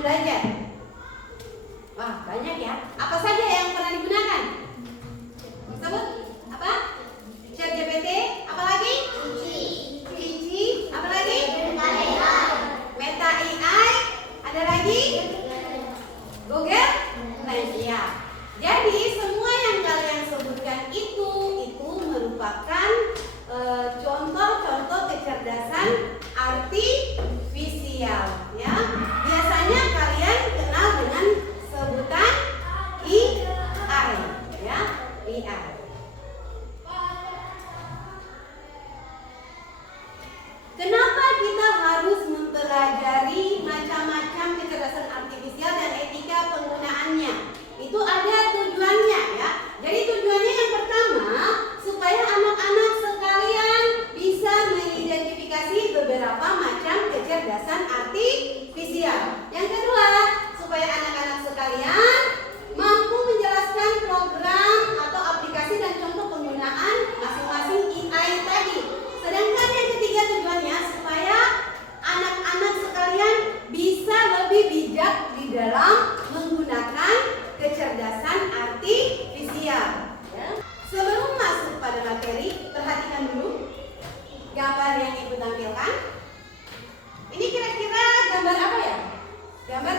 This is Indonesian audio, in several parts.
belajar. Wah, banyak ya. Apa saja yang pernah digunakan? Sebut. Apa? ChatGPT, apa lagi? Gigi, apa lagi? Meta AI, ada lagi? Google Lens, ya. Jadi semua yang kalian sebutkan itu merupakan contoh-contoh kecerdasan artifisial, ya. Biasanya kalian kenal dengan sebutan AI, ya, AI. Kenapa kita harus mempelajari macam-macam kecerdasan artifisial dan etika penggunaannya? Itu ada tujuannya, ya. Jadi tujuannya yang pertama, supaya anak-anak sekalian bisa mengidentifikasi beberapa macam kecerdasan artifisial. Yang kedua, supaya anak-anak sekalian mampu menjelaskan program atau aplikasi dan contoh penggunaan masing-masing AI tadi. Sedangkan yang ketiga tujuannya supaya anak-anak sekalian bisa lebih bijak di dalam menggunakan kecerdasan artifisial. Ya. Sebelum masuk pada materi, perhatikan dulu gambar yang ibu tampilkan. Ini kira-kira gambar apa ya? Gambar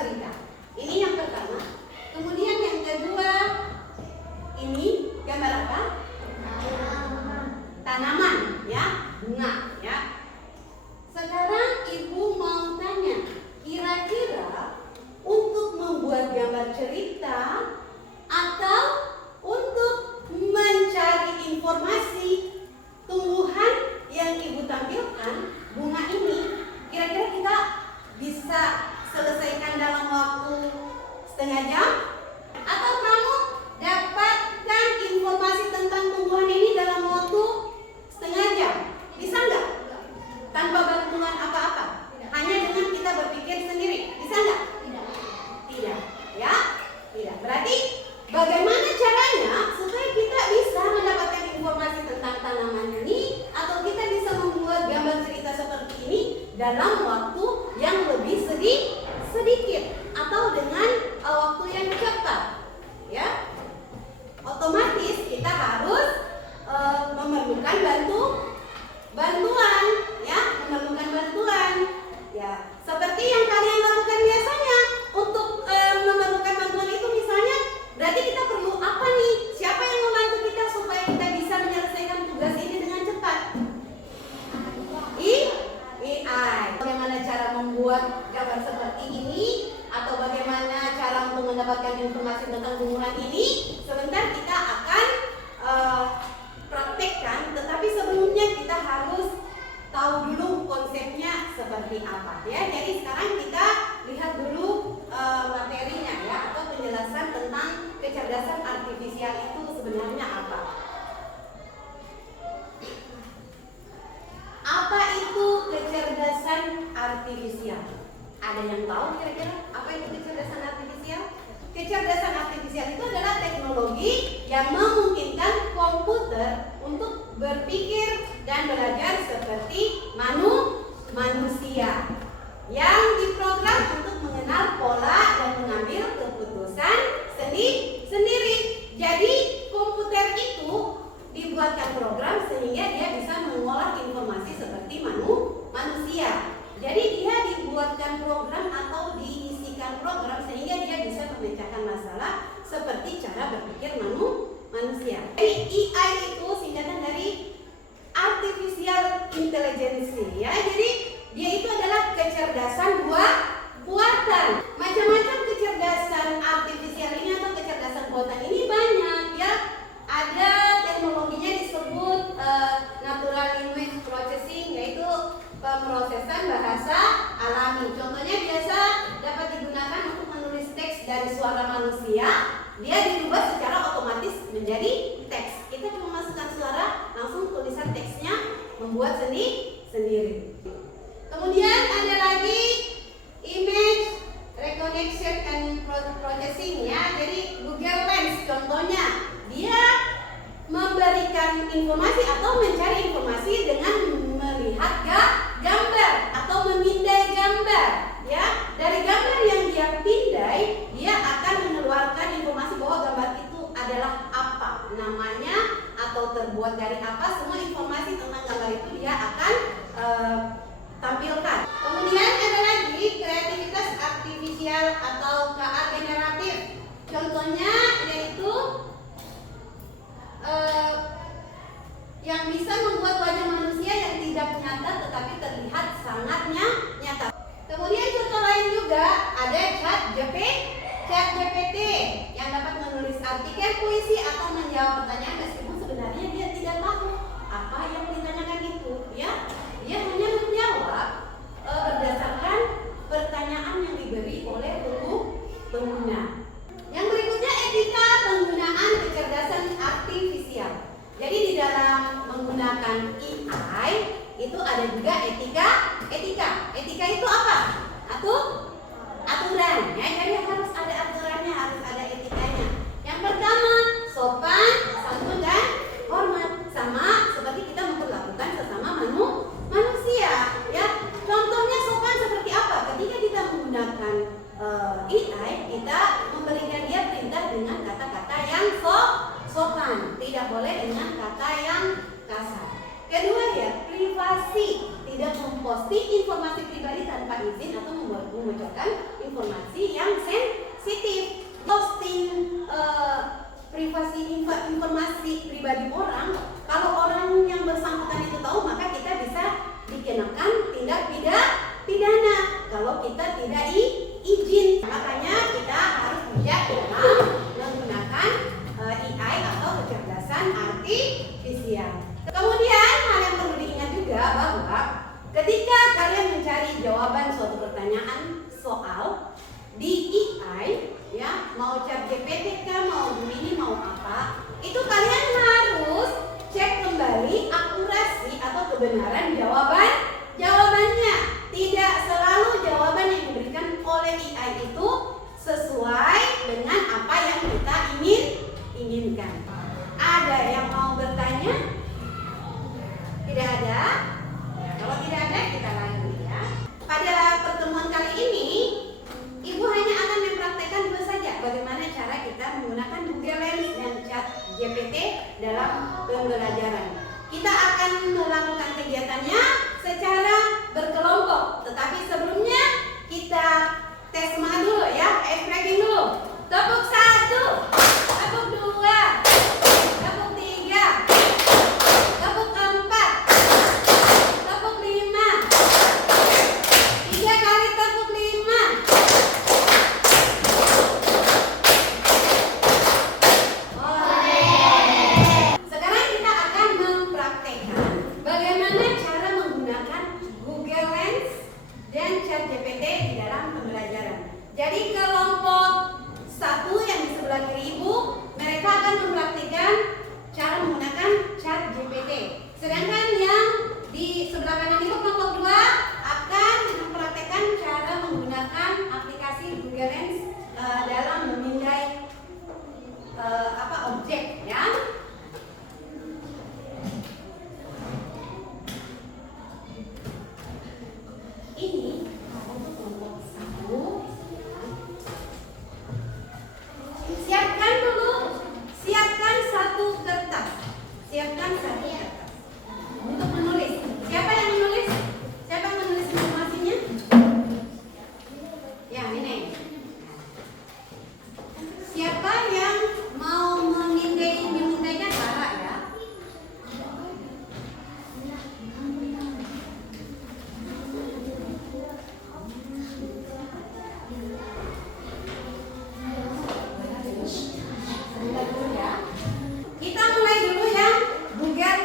cerita. Ini yang pertama. Kemudian yang kedua, ini gambar apa? Tanaman, ya, bunga, ya. Sekarang ibu mau tanya, kira-kira untuk membuat gambar cerita atau untuk mencari informasi tumbuhan yang ibu tampilkan, bunga ini, kira-kira kita bisa selesaikan dalam waktu setengah jam? Atau kamu dapatkan informasi tentang tumbuhan ini dalam waktu setengah jam? Bisa nggak? Tanpa bantuan apa-apa? Hanya dengan kita berpikir sendiri. Bisa nggak? Tidak. Ya? Tidak. Berarti bagaimana caranya supaya kita bisa mendapatkan informasi tentang tanaman ini atau kita bisa membuat gambar cerita seperti ini dalam waktu yang lebih sedikit atau dengan waktu yang cepat, ya? Otomatis kita harus memerlukan bantuan, ya, memerlukan bantuan, ya. Seperti yang kalian lakukan biasanya untuk memerlukan bantuan itu, misalnya, berarti kita perlu apa nih? Siapa yang membantu kita supaya kita bisa menyelesaikan tugas ini dengan cepat? AI. Bagaimana cara membuat gambar seperti ini atau bagaimana cara untuk mendapatkan informasi tentang tumbuhan ini? Sebentar kita akan praktekkan, tetapi sebelumnya kita harus tahu dulu konsepnya seperti apa, ya. Jadi sekarang kita lihat dulu materinya, ya, atau penjelasan tentang kecerdasan artifisial itu sebenarnya apa. Apa itu kecerdasan artifisial? Ada yang tahu kira-kira apa itu kecerdasan artifisial? Kecerdasan artifisial itu adalah teknologi yang memungkinkan komputer untuk berpikir dan belajar seperti manusia yang diprogram untuk mengenal pola dan mengambil keputusan sendiri. Jadi komputer itu dibuatkan program sehingga dia bisa mengolah informasi seperti manusia. Jadi dia dibuatkan program atau diisikan program sehingga dia bisa memecahkan masalah seperti cara berpikir manusia. Jadi AI itu singkatan dari artificial intelligence, ya. Jadi dia itu adalah kecerdasan buatan. Macam-macam kecerdasan artifisial ini atau kecerdasan buatan ini banyak, ya. Ada teknologinya disebut natural language processing, yaitu pemrosesan bahasa alami. Contohnya biasa dapat digunakan untuk menulis teks dari suara manusia. Dia dirubah secara otomatis menjadi teks. Kita cuma masukkan suara, langsung tulisan teksnya membuat sendiri. Kemudian ada lagi image recognition and processing, ya. Jadi Google Lens contohnya, dia memberikan informasi atau mencari informasi dengan melihat gambar atau memindai gambar, ya. diberi oleh pengguna. Yang berikutnya etika penggunaan kecerdasan artifisial. Jadi di dalam menggunakan AI itu ada juga etika. Etika itu apa? Aturan ya. Jadi harus ada aturannya, harus ada etikanya. Yang pertama, sopan, santun dan hormat. Sama seperti kita memperlakukan sesama manusia ya. Contohnya sopan seperti apa? Ketika kita menggunakan AI, kita memberikan dia perintah dengan kata-kata yang sopan, tidak boleh dengan kata yang kasar. Kedua ya, privasi, tidak memposting informasi pribadi tanpa izin atau membocorkan informasi yang sensitif. Posting privasi informasi pribadi orang, kalau orang yang bersangkutan itu tahu, maka kita bisa dikenakan tindak pidana kalau kita tidak izin. Makanya kita harus bijak dalam menggunakan AI atau kecerdasan artifisial. Kemudian hal yang perlu diingat juga bahwa ketika kalian mencari jawaban suatu pertanyaan soal di AI, ya mau ChatGPT kah, mau Gemini, mau apa, itu kalian harus cek kembali akurasi atau kebenaran jawabannya. Tidak selalu jawaban yang diberikan oleh AI itu sesuai dengan apa yang kita inginkan. Ada yang mau bertanya? Tidak ada? Ya, kalau tidak ada kita lanjut ya. Pada pertemuan kali ini, Ibu hanya akan mempraktekkan dua saja bagaimana cara kita menggunakan Google Lens dan ChatGPT dalam pembelajaran. Kita akan melakukan kegiatannya secara berkelompok. Tetapi sebelumnya kita tes semangat dulu ya, ice breaking dulu. Tepuk 1, tepuk 2, tepuk 3, tepuk 4, tepuk 5, 3 kali tepuk 5. Sekarang kita akan mempraktekkan bagaimana cara menggunakan Google Lens dan ChatGPT di dalam pembelajaran. Jadi kelompok 1 yang di sebelah kiri Ibu, mereka akan mempraktikkan cara menggunakan ChatGPT. Sedangkan yang di sebelah kanan Ibu, kelompok 2 akan mempraktikkan cara menggunakan aplikasi Google Lens dalam memindai objek ya. Ini untuk kelompok 1. Siapkan satu kertas. Untuk menulis. Siapa yang menulis? Siapa yang menulis informasinya? Ya, ini. Siapa yang mau memindainya Sarah ya? Kita mulai dulu yang Google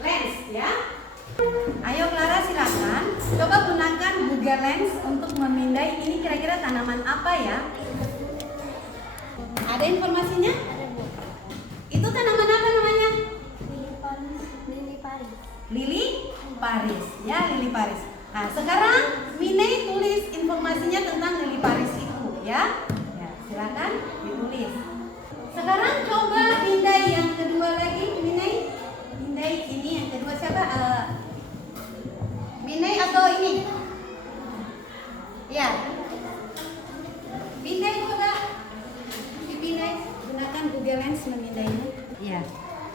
Lens ya. Ayo Clara silakan. Coba gunakan Google Lens untuk memindai ini kira-kira tanaman apa ya? Ada informasinya? Itu tanaman apa namanya? Lili Paris ya, lili Paris. Nah, sekarang Minei tulis informasinya tentang lili Paris itu ya. Ya, silakan ditulis. Sekarang coba pindai yang kedua lagi, Minei. Pindai ini yang kedua siapa? Minei atau ini? Ya. Pindai coba. Dipindai, gunakan Google Lens memindainya. Ya.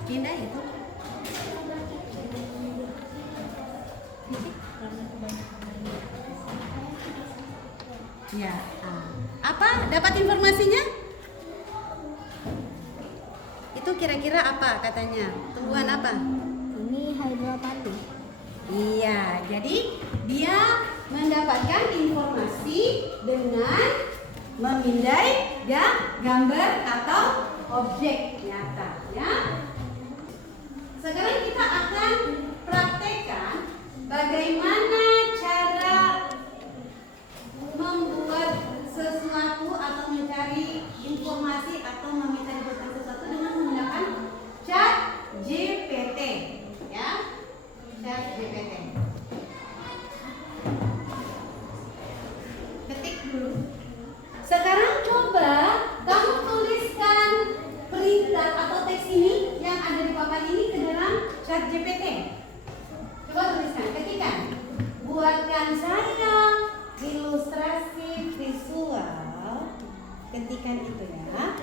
Pindai itu. Ya. Apa? Dapat informasinya? Itu kira-kira apa katanya? Tumbuhan apa? Ini hydropati. Iya, jadi dia mendapatkan informasi dengan memindai gambar atau objek nyata ya. Sekarang kita akan praktekkan bagaimana cara membuat Sekarang coba kamu tuliskan perintah atau teks ini yang ada di papan ini ke dalam ChatGPT. Coba tuliskan, ketikkan. Buatkan saya ilustrasi visual. Ketikkan itu ya.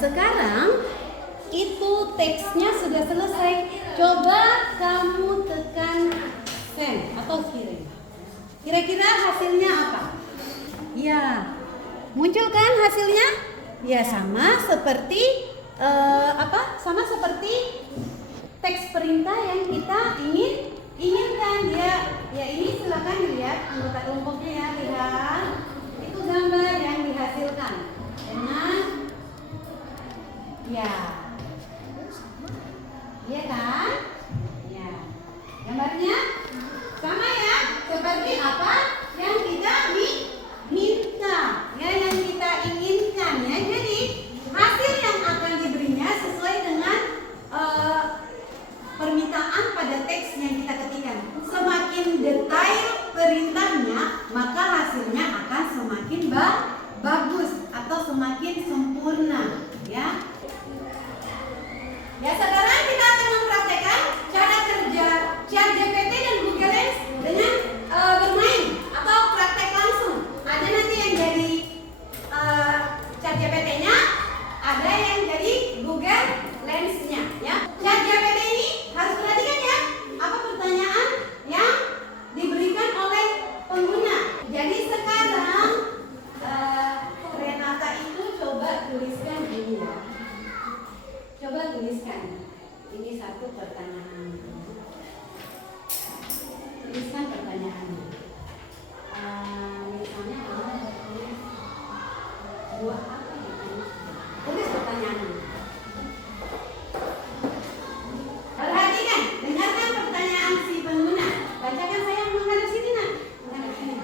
Sekarang itu teksnya sudah selesai. Coba kamu tekan send atau kirim. Kira-kira hasilnya apa? Ya, muncul kan hasilnya? Ya sama seperti sama seperti teks perintah yang kita inginkan ya. Ya ini silakan dilihat anggota kelompoknya ya, lihat. Itu gambar yang dihasilkan dengan ya. Iya kan? Ya. Gambarnya sama ya, seperti apa yang kita minta, ya yang kita inginkan ya. Jadi hasil yang akan diberinya sesuai dengan permintaan pada teks yang kita ketikkan. Semakin detail perintahnya, maka hasilnya akan semakin bagus atau semakin sempurna, ya. Ya, sekarang kita akan mempraktekkan cara kerja ChatGPT dan Google Lens dengan bermain atau praktek langsung. Ada nanti yang jadi ChatGPT-nya, ada yang jadi Google Lens-nya, ya. ChatGPT ini harus perhatikan ya, apa pertanyaan yang diberikan oleh pengguna. Jadi sekarang Renata itu coba tuliskan ini ya. Coba tuliskan. Ini satu pertanyaan. Tuliskan pertanyaannya. Misalnya buah apa ya? Tulis pertanyaannya. Perhatikan, dengarkan pertanyaan si pengguna. Bacakan saya menghadap sini nak. Menghadap sini.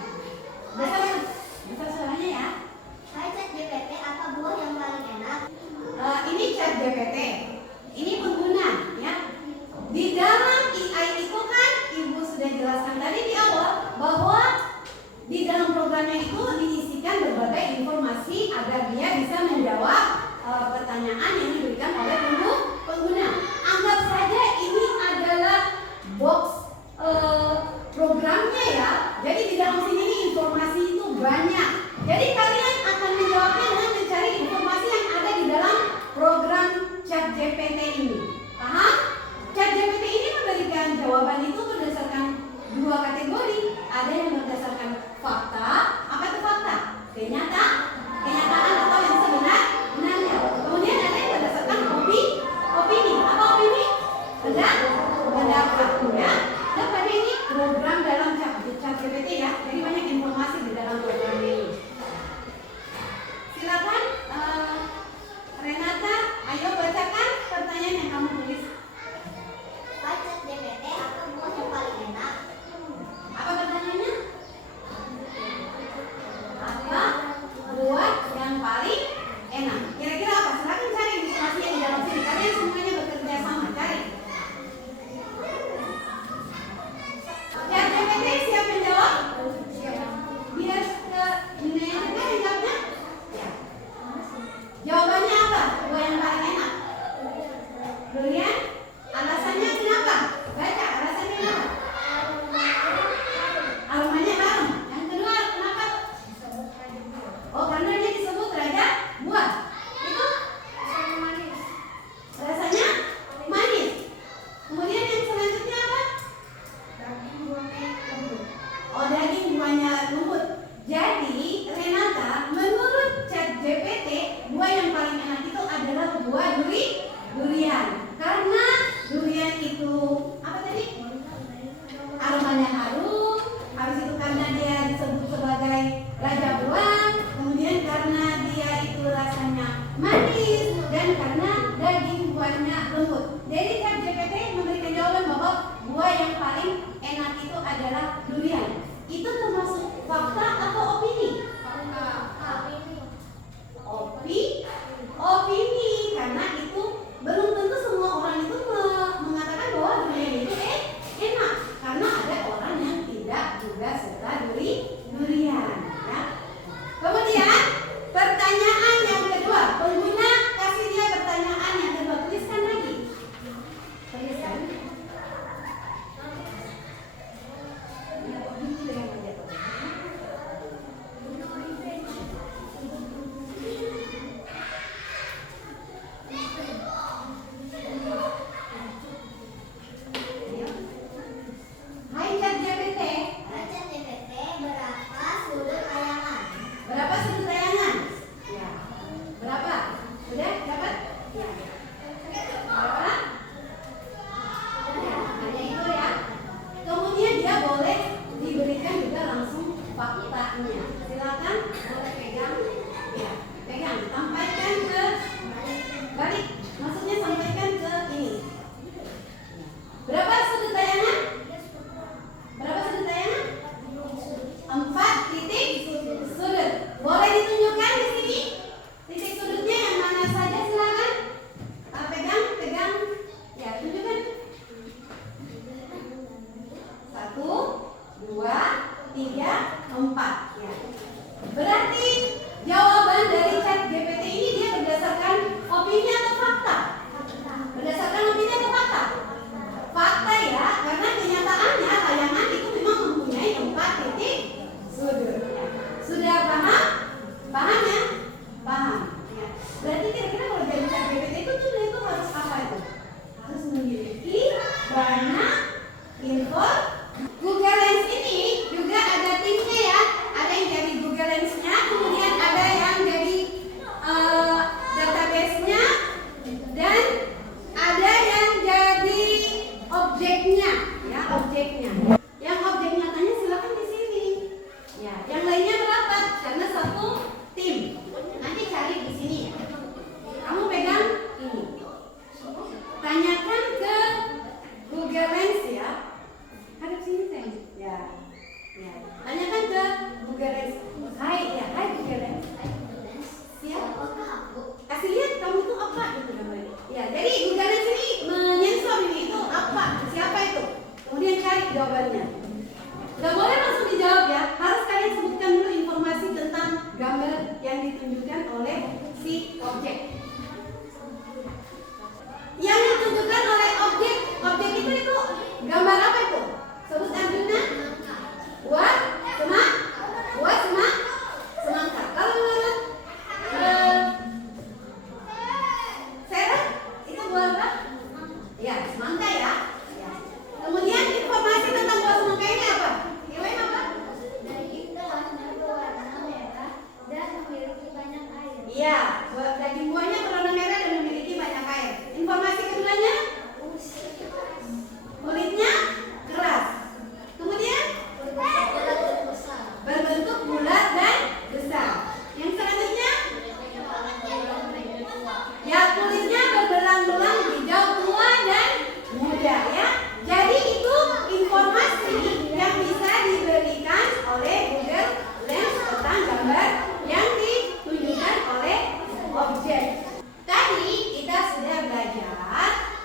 Besar suaranya ya. Hai ChatGPT, apa buah yang paling enak? Ini ChatGPT, ini pengguna ya. Di dalam AI itu kan Ibu sudah jelaskan tadi di awal bahwa di dalam programnya itu diisikan berbagai informasi agar dia bisa menjawab pertanyaan yang diberikan oleh pengguna. Anggap saja ini adalah box programnya ya. Jadi di dalam sini ini informasi itu banyak. Jadi kalian akan menjawabnya dengan mencari informasi yang ada di dalam program ChatGPT ini. Paham? ChatGPT ini memberikan jawaban itu berdasarkan dua kategori. Ada yang berdasarkan fakta. Apa itu fakta? Kenyataan atau yang sebenarnya. Kemudian ada yang berdasarkan opini. Apa opini? Pendapat ya. Dan pada ini program dalam ChatGPT ya. Jadi banyak informasi di dalam program ini. Silakan Renata, ayo bacakan pertanyaan yang kamu tulis. Hai ChatGPT, apa buah yang paling enak? Apa pertanyaannya? Apa buah yang paling enak? Kira-kira apa? Silakan cari informasinya di dalam sini. Kalian semuanya bekerja sama, cari. ChatGPT siap menjawab? Biar ke dunia yang jawabnya? Ya. Jawabannya apa? Buah yang paling enak. Durian? Alasannya kenapa? Baca, alasannya kenapa? Aromanya harum. Yang kedua, kenapa? Oh, karena dia disebut raja buah. Itu? Rasanya manis. Kemudian yang selanjutnya apa? Oh, daging buahnya lembut. Jadi, Renata, menurut ChatGPT, buah yang paling enak itu adalah buah durian. Karena durian itu apa tadi? Aromanya harum. Habis itu karena dia disebut sebagai raja buah. Kemudian karena dia itu rasanya manis dan karena daging buahnya lembut. Jadi ChatGPT memberikan jawaban bahwa buah yang paling enak itu adalah durian. Itu kenyataannya. Silakan boleh pegang. Ya, pegang. Sampaikan ke balik. Maksudnya sampaikan ke ini. Berapa sudut tayangan? Berapa sudut tayangan? 4 titik sudut. Boleh ditunjukkan di sini? Titik sudutnya yang mana saja silakan. Pegang. Ya, tunjukkan. 1, 2, 3, 4. Ya. Berarti jawaban dari ChatGPT ini dia berdasarkan opini atau fakta? Berdasarkan opini atau fakta? Fakta ya, karena kenyataannya layangan itu memang mempunyai 4 titik sudut. Ya. Sudah paham? Paham ya? Paham. Ya. Berarti kira-kira kalau jadi ChatGPT itu harus apa itu? Harus memiliki banyak info. Google Lens ini juga ada timnya ya. Ada yang jadi Google Lens-nya, kemudian ada yang jadi database-nya, dan ada yang jadi objeknya, ya objeknya. Yang objek nyatanya silakan di sini. Ya, yang lainnya berapa? Karena satu tim. Nanti cari di sini ya. Kamu pegang ini. Tanyakan ke Google Lens ya. Hadap sini sayang. Ya. Ya. Tanyakan ke Google Lens. Hai Google Lens. Siapa aku? Kasih lihat kamu itu apa gitu gambarnya. Ya, jadi Google Lens ini menyensor ini itu apa? Siapa itu? Kemudian cari jawabannya. Gak boleh langsung dijawab ya. Harus kalian sebutkan dulu informasi tentang gambar yang ditunjukkan oleh si objek. Yang ditunjukkan oleh objek itu gambar apa itu? Sebut Arjuna. Buah semangka. Kalau menurut Sarah itu buah apa? Ya, semangka ya. Ya. Kemudian informasi tentang buah semangka ini apa? Nilainya apa? Daging berwarna merah dan memiliki banyak air. Iya, daging buahnya berwarna merah dan memiliki banyak air. Informasi keduanya? Kulitnya keras. Kemudian berbentuk bulat dan besar. Yang selanjutnya? Ya, kulitnya berbelang-belang hijau tua dan muda ya. Jadi itu informasi yang bisa diberikan oleh Google Lens tentang gambar yang ditunjukkan oleh objek. Tadi kita sudah belajar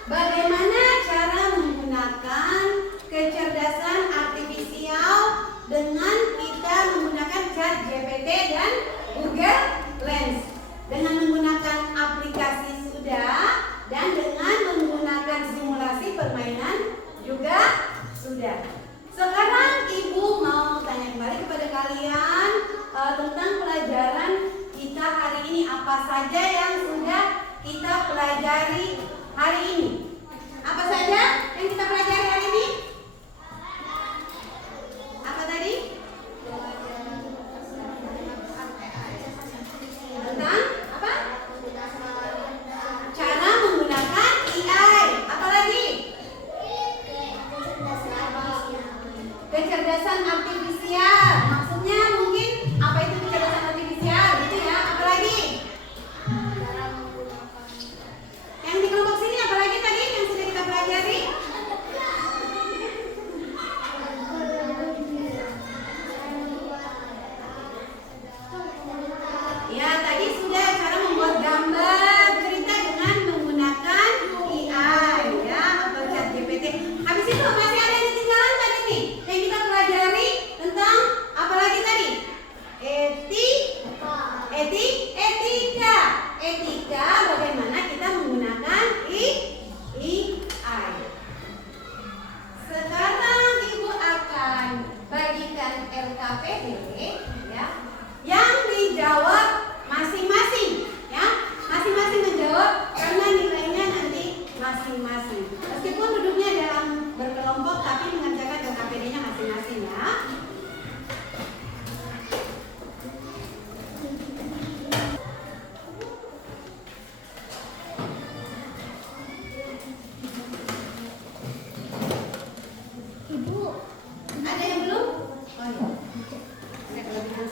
bagaimana cara menggunakan kecerdasan artifisial dengan kita menggunakan ChatGPT dan Google Lens. Dengan menggunakan aplikasi sudah, dan dengan menggunakan simulasi permainan juga sudah. Sekarang Ibu mau tanya kembali kepada kalian tentang pelajaran kita hari ini. Apa saja yang sudah kita pelajari hari ini? Apa saja yang kita pelajari hari ini? Apa tadi? Tentang apa? Cara menggunakan AI. Apa lagi? Kecerdasan artifisial. Maksudnya mungkin apa itu kecerdasan artifisial? Gitu ya. Apa lagi? Yang di kelompok sini apa lagi tadi yang sudah kita pelajari? Ya, tadi sudah cara membuat gambar cerita dengan menggunakan AI ya, atau ChatGPT. Habis itu masih ada yang ketinggalan tadi nih yang kita pelajari tentang apa lagi tadi? Etika bagaimana kita menggunakan AI. Sekarang Ibu akan bagikan LKPD ya, yang dijawab masing-masing ya, masing-masing menjawab karena nilainya nanti masing-masing. Meskipun duduknya dalam berkelompok tapi mengerjakan LKPD-nya masing-masing ya. Ibu, ada yang belum? Oh iya. Ada kelebihan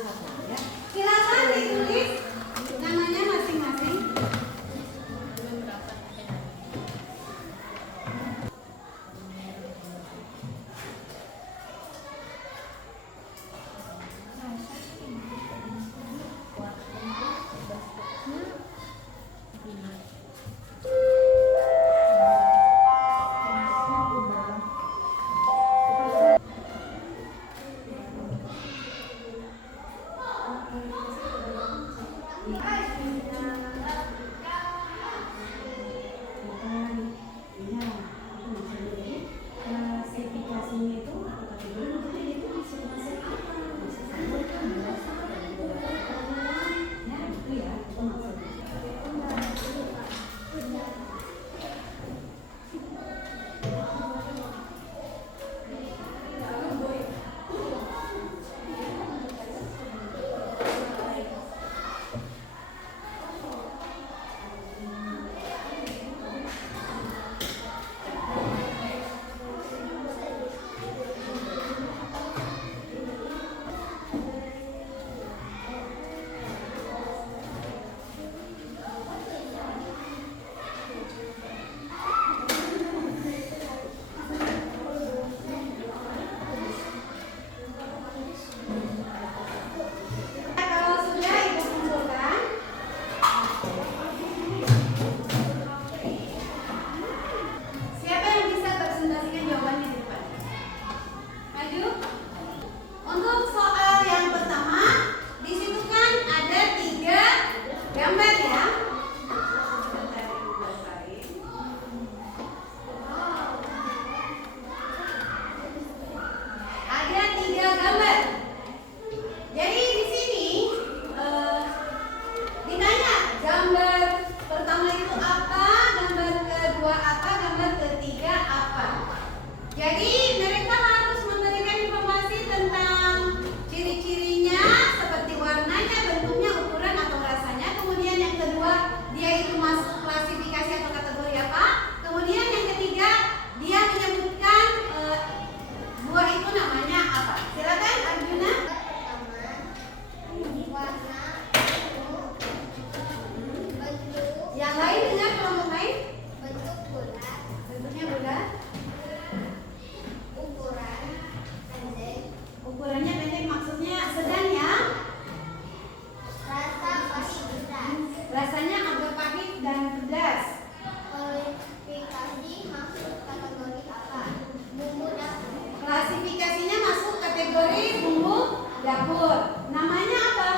Dapur. Namanya apa?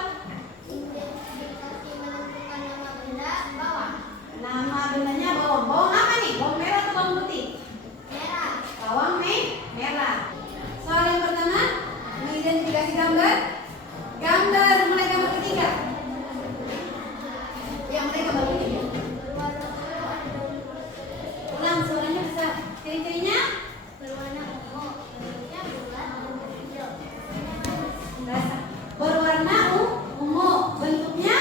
Identifikasi menentukan nama benda bawang. Nama bendanya bawang. Bawang apa nih? Bawang merah atau bawang putih? Merah. Bawang merah. Soal yang pertama, mengidentifikasi gambar. Gambar, mulai gambar ketiga. Ya, mulai gambar ketiga. Ulang, suaranya besar. Ciri-cirinya? Berwarna ungu. Bentuknya bulat. Hijau. Rasa. Berwarna ungu, bentuknya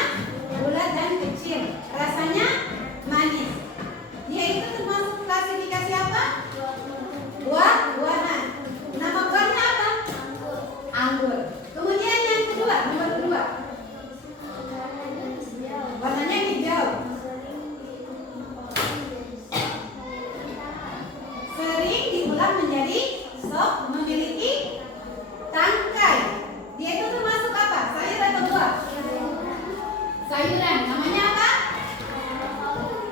bulat dan kecil. Rasanya manis. Dia itu termasuk klasifikasi apa? Buah-buahan. Nama buahnya apa? Anggur. Kemudian yang kedua, nomor kedua. Warnanya hijau. Sering diulang menjadi sop, memiliki tangkai. Dia itu termasuk apa? Sayur atau buah? Sayuran. Namanya apa?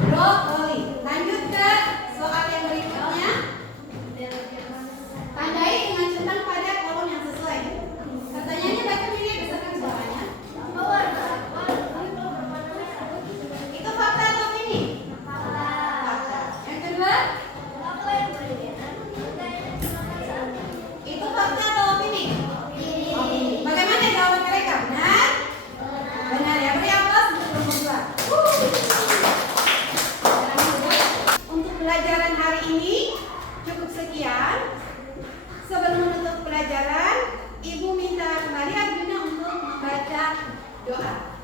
Brokoli. Lanjut ke soal yang berikutnya. Tandai dengan centang pada kolom yang sesuai. Pertanyaannya baca dulu berdasarkan suaranya. Itu fakta atau opini? Fakta. Yang kedua, itu fakta atau opini? Opini. Bagaimana jawaban mereka? Benar? Benar ya. Beri aplaus untuk nomor dua. Untuk pelajaran hari ini cukup sekian. Sebelum menutup pelajaran, Ibu minta kembali Arjuna untuk membaca doa.